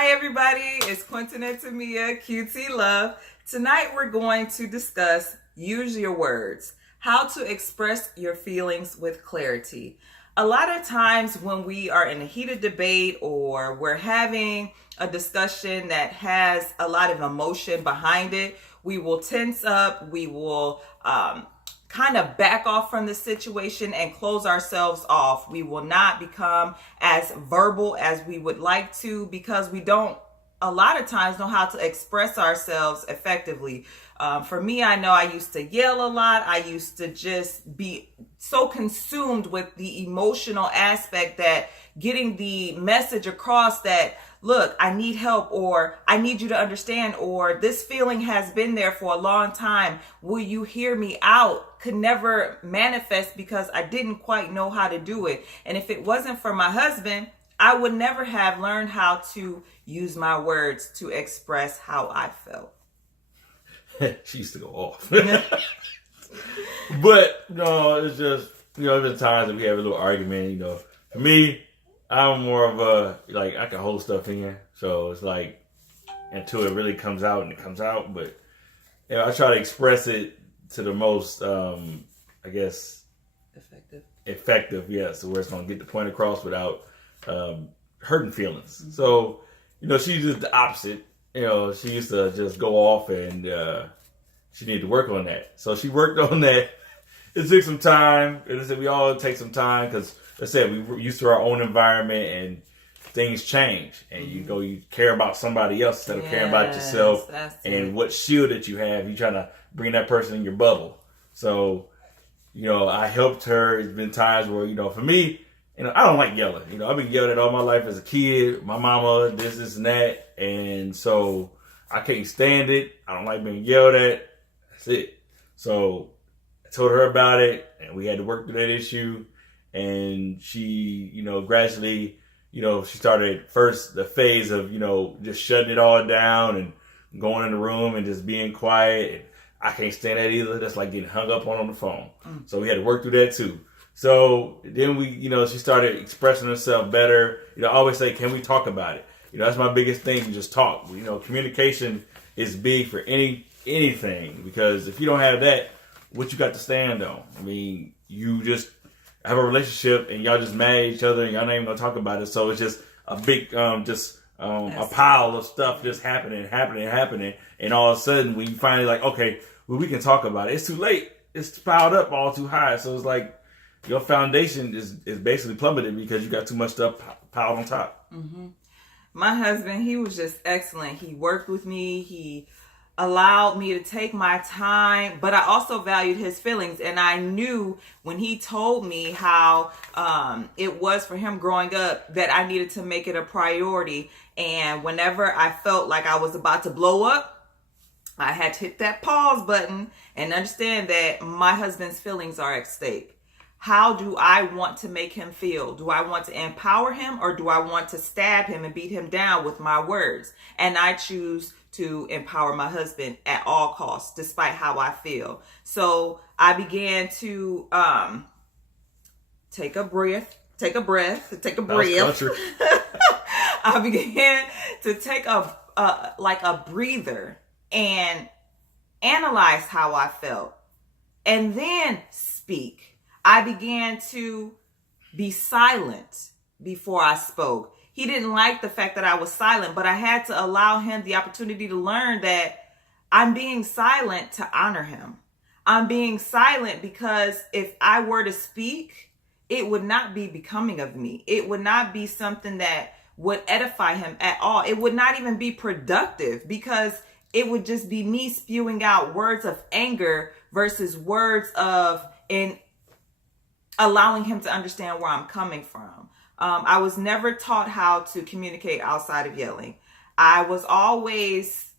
Hi everybody, it's Quentin and Tamia, QTLove. Tonight we're going to discuss use your words, how to express your feelings with clarity. A lot of times when we are in a heated debate or we're having a discussion that has a lot of emotion behind it, we will tense up, we will kind of back off from the situation and close ourselves off. We will not become as verbal as we would like to because we don't a lot of times know how to express ourselves effectively. For me, I know I used to yell a lot. I used to just be so consumed with the emotional aspect that getting the message across that, look, I need help, or I need you to understand, or this feeling has been there for a long time. Will you hear me out? Could never manifest because I didn't quite know how to do it. And if it wasn't for my husband, I would never have learned how to use my words to express how I felt. She used to go off. But, no, it's just, there's been times that we have a little argument, For me, I'm more of a, I can hold stuff in. So it's like, until it really comes out and it comes out. But, I try to express it to the most, effective, yeah. So where it's going to get the point across without hurting feelings. Mm-hmm. So, she's just the opposite. She used to just go off and she needed to work on that. So she worked on that. It took some time. As I said, we all take some time because, as I said, we're used to our own environment and things change. And you care about somebody else instead of caring about yourself and what shield that you have. You're trying to bring that person in your bubble. So, I helped her. It's been times where, for me, I don't like yelling. I've been yelled at all my life as a kid. My mama, this, and that. And so I can't stand it. I don't like being yelled at. That's it. So I told her about it, and we had to work through that issue. And she, gradually, she started first the phase of, just shutting it all down and going in the room and just being quiet. And I can't stand that either. That's like getting hung up on the phone. So we had to work through that too. So then we, she started expressing herself better. I always say, can we talk about it? That's my biggest thing, just talk. Communication is big for anything, because if you don't have that, what you got to stand on? I mean, you just have a relationship and y'all just mad at each other and y'all not even gonna talk about it. So it's just a big, a pile of stuff just happening. And all of a sudden when you finally okay, well, we can talk about it. It's too late. It's piled up all too high. So it's like your foundation is basically plummeted because you got too much stuff piled on top. Mm-hmm. My husband, he was just excellent. He worked with me. He allowed me to take my time, but I also valued his feelings. And I knew when he told me how it was for him growing up that I needed to make it a priority. And whenever I felt like I was about to blow up, I had to hit that pause button and understand that my husband's feelings are at stake. How do I want to make him feel? Do I want to empower him, or do I want to stab him and beat him down with my words? And I choose to empower my husband at all costs, despite how I feel. So I began to take a breath. I began to take a breather and analyze how I felt, and then speak. I began to be silent before I spoke. He didn't like the fact that I was silent, but I had to allow him the opportunity to learn that I'm being silent to honor him. I'm being silent because if I were to speak, it would not be becoming of me. It would not be something that would edify him at all. It would not even be productive because it would just be me spewing out words of anger versus words of allowing him to understand where I'm coming from. I was never taught how to communicate outside of yelling. I was always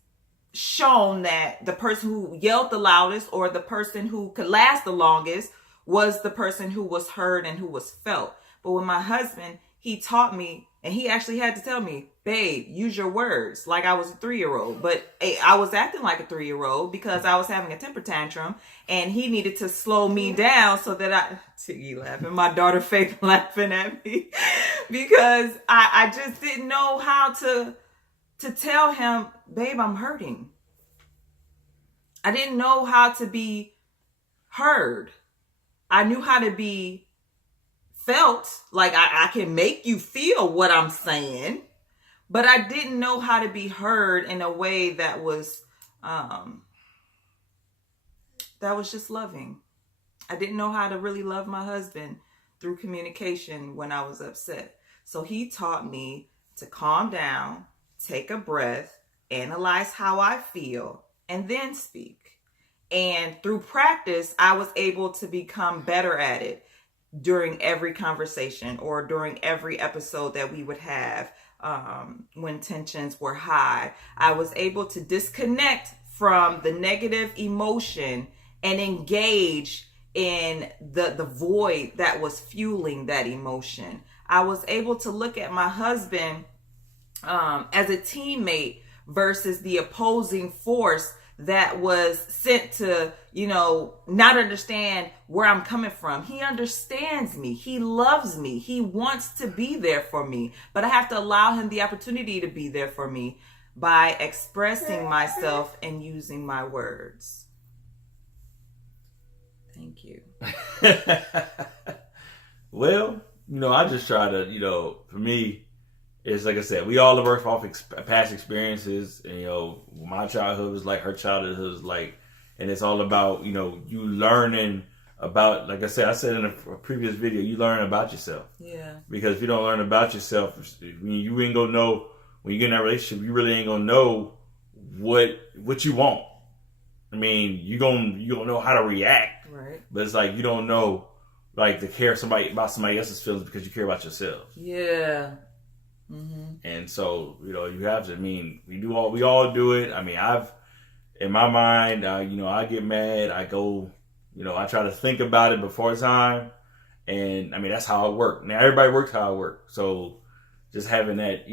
shown that the person who yelled the loudest or the person who could last the longest was the person who was heard and who was felt. But with my husband, he taught me, and he actually had to tell me, babe, use your words, like I was a 3-year-old. But I was acting like a 3-year-old because I was having a temper tantrum, and he needed to slow me down so that Tiggy laughing, my daughter Faith laughing at me because I just didn't know how to to tell him, babe, I'm hurting. I didn't know how to be heard. I knew how to be felt, like I can make you feel what I'm saying, but I didn't know how to be heard in a way that was just loving. I didn't know how to really love my husband through communication when I was upset. So he taught me to calm down, take a breath, analyze how I feel, and then speak. And through practice, I was able to become better at it during every conversation or during every episode that we would have when tensions were high. I was able to disconnect from the negative emotion and engage in the void that was fueling that emotion. I was able to look at my husband as a teammate versus the opposing force that was sent to, not understand where I'm coming from. He understands me. He loves me. He wants to be there for me. But I have to allow him the opportunity to be there for me by expressing myself and using my words. Thank you. Well, I just try to, for me, it's like I said, we all work off past experiences. And, my childhood was like her childhood was like, and it's all about, you learning about, like I said in a previous video, you learn about yourself. Yeah. Because if you don't learn about yourself, you ain't gonna know, when you get in that relationship, you really ain't gonna know what you want. I mean, you gonna know how to react. Right. But it's like, you don't know, like, to care about somebody else's feelings because you care about yourself. Yeah. Mm-hmm. And so, you have to, we all do it. In my mind, I get mad. I go, I try to think about it before time. And that's how I work. Now, everybody works how I work. So just having that,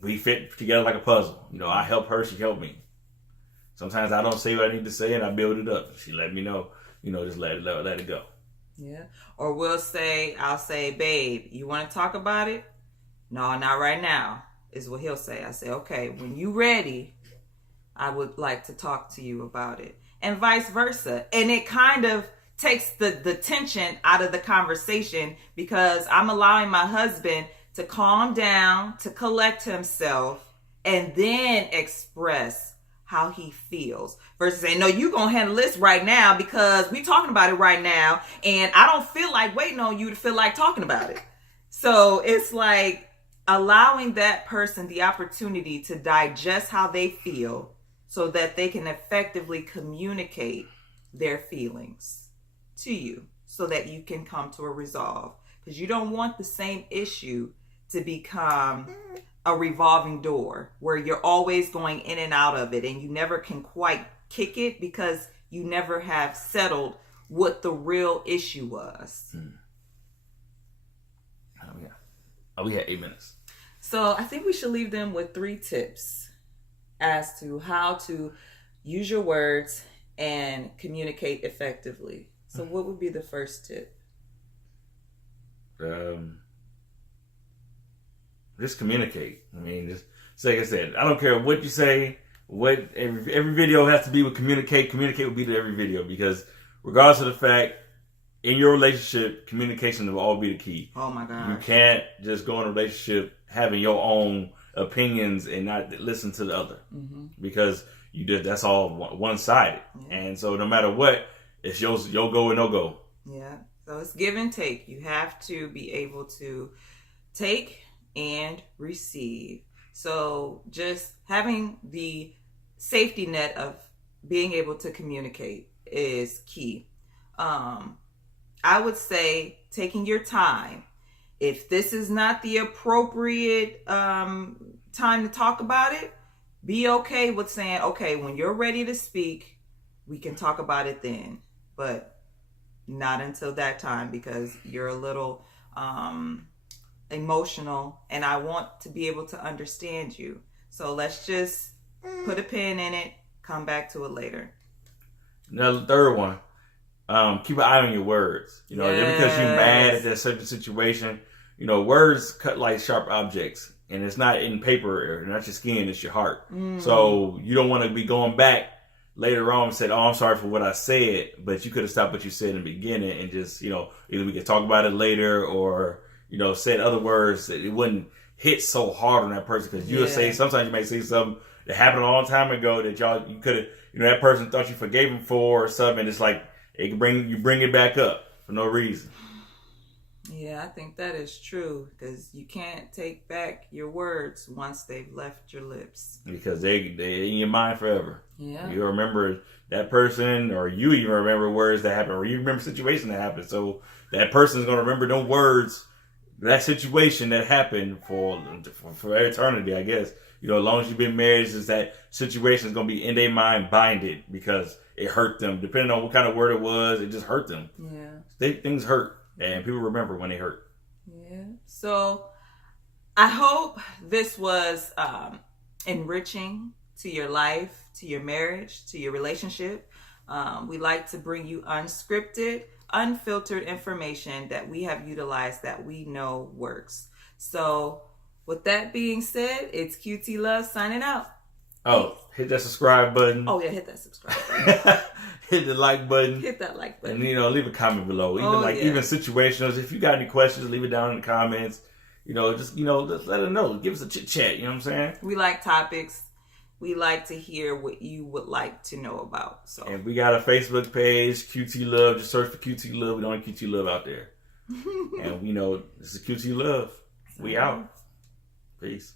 we fit together like a puzzle. I help her, she helped me. Sometimes I don't say what I need to say and I build it up. She let me know, just let it go. Yeah. Or I'll say, babe, you want to talk about it? No, not right now, is what he'll say. I say, okay, when you ready, I would like to talk to you about it. And vice versa. And it kind of takes the tension out of the conversation because I'm allowing my husband to calm down, to collect himself, and then express how he feels. Versus saying, no, you're going to handle this right now because we talking about it right now. And I don't feel like waiting on you to feel like talking about it. So it's like allowing that person the opportunity to digest how they feel so that they can effectively communicate their feelings to you so that you can come to a resolve. Because you don't want the same issue to become a revolving door where you're always going in and out of it and you never can quite kick it because you never have settled what the real issue was. We had 8 minutes. So I think we should leave them with 3 tips as to how to use your words and communicate effectively. So what would be the first tip? Just communicate. Just like I said, I don't care what you say. Every video has to be with communicate. Communicate will be to every video because regardless of the fact, in your relationship, communication will all be the key. Oh my God. You can't just go in a relationship having your own opinions and not listen to the other. Mm-hmm. Because that's all one-sided. Yeah. And so no matter what, it's your go and no go. Yeah. So it's give and take. You have to be able to take and receive. So just having the safety net of being able to communicate is key. I would say taking your time. If this is not the appropriate time to talk about it, be okay with saying, okay, when you're ready to speak, we can talk about it then. But not until that time because you're a little emotional and I want to be able to understand you. So let's just put a pin in it, come back to it later. Now the third one. Keep an eye on your words. Just because you're mad at that certain situation, words cut like sharp objects. and it's not in paper or not your skin, it's your heart. So you don't want to be going back later on and said, "Oh, I'm sorry for what I said," but you could have stopped what you said in the beginning and just, either we could talk about it later or, said other words that it wouldn't hit so hard on that person. Because you'll say, sometimes you may say something that happened a long time ago that you could have, that person thought you forgave him for or something. And it's like, it can bring it back up for no reason. Yeah, I think that is true, because you can't take back your words once they've left your lips. Because they in your mind forever. Yeah. You remember that person, or you even remember words that happened, or you remember situation that happened. So that person's going to remember those words, that situation that happened for eternity, I guess. As long as you've been married, it's just that situation is going to be in their mind binded because it hurt them. Depending on what kind of word it was, it just hurt them. Yeah. Things hurt. And people remember when they hurt. Yeah. So I hope this was enriching to your life, to your marriage, to your relationship. We like to bring you unscripted, unfiltered information that we have utilized that we know works. So with that being said, it's QTLove signing out. Oh, hit that subscribe button. Oh, yeah, hit that subscribe button. Hit the like button. Hit that like button. And, leave a comment below. Even situational. If you got any questions, leave it down in the comments. Just let us know. Give us a chit chat. You know what I'm saying? We like topics. We like to hear what you would like to know about. So, and we got a Facebook page, QTLove. Just search for QTLove. We don't have QTLove out there. And this is QTLove. We out. Peace.